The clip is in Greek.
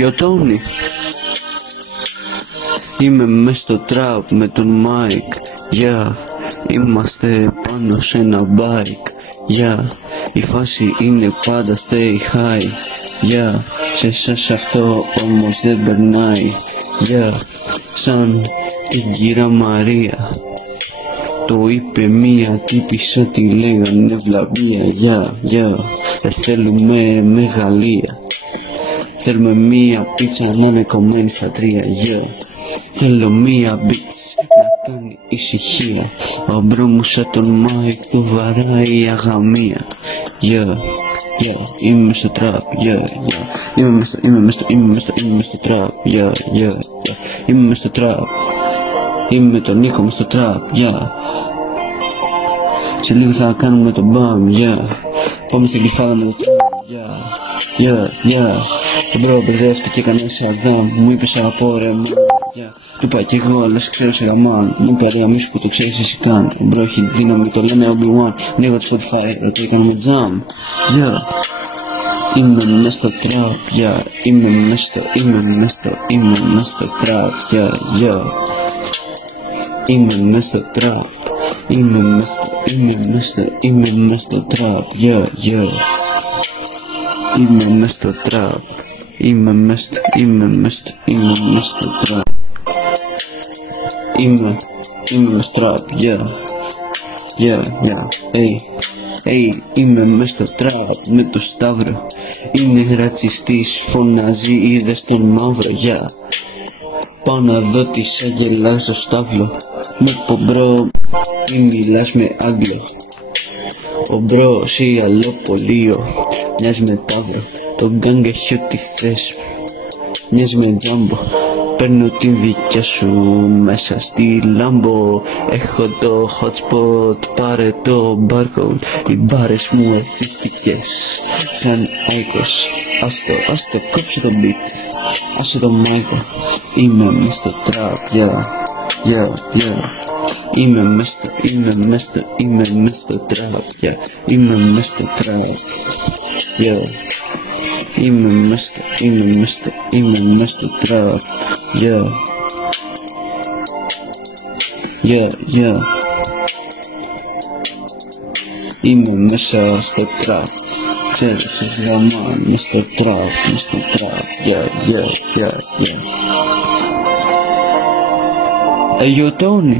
Yo Tony. Είμαι μες στο τραπ με τον Mike. Yeah, είμαστε πάνω σε ένα bike. Yeah, η φάση είναι πάντα stay high. Yeah, σε εσάς αυτό όμως δεν περνάει. Yeah, σαν την κύρα Μαρία. Το είπε μία τύπισσα, τη λέγανε βλαβία. Yeah, θέλουμε μεγαλεία. Θέλουμε μία πίτσα να είναι κομμένη στα τρία. Yeah, θέλω μία beats να κάνει ησυχία. Ο μπρο μου σαν τον Mike του βαράει αγαμία. Yeah, είμαι στο trap. Είμαι μες στο trap. Είμαι μες στο trap. Είμαι με τον Νίκο μες στο trap. Σε λίγο θα κάνουμε το μπαμ. Πάμε στην Γλυφάδα με το trap. Το μπρο μπερδεύτηκε και έκανε Σαδάμ. Μου είπε σ' αγαπώ ρε man. Του είπα κι εγώ αλλά σε ξέρω σε γαμάν. Μου είπε ρε αμίσου που το ξέρεις εσύ καν. Ο μπρο έχει δύναμη, το λένε Obi-Wan. Ανοίγω το Spotify ρε το έκαναμε jam. Είμαι μες στο trap. Είμαι μες στο trap. Είμαι μες στο trap. Είμαι μες στο trap. Είμαι μες στο trap. Είμαι μες στο trap. Είμαι μες στο trap. Είμαι μες στο trap. Είμαι μες στο trap με το Σταύρο. Είναι ρατσιστής, φωνάζει, είδες τον μαύρο. Πάω να δω τι σαν γελάς στο στάβλο. Μου πω μπρο, μη μιλάς με Άγγλο. Ο μπρο σιγαλοπολείο μοιάζει με Ταύρο. Το γκάγκ έχει ό,τι θες, μοιάζει με Τζάμπο. Παίρνω την δικιά σου μέσα στη Λάμπο. Έχω το hotspot, πάρε το barcode. Οι μπάρες μου εθίστηκες σαν Άικος. Άστο, κόψε το beat, άσε το Μάικο. Είμαι μες στο trap, Είμαι μες στο trap, Είμαι μες στο trap, Είμαι μες στο trap, Είμαι μες στο trap, Είμαι μέσα στο trap. Ξέρεις εσύ γαμάν, μες στο trap. Hey yo Tony.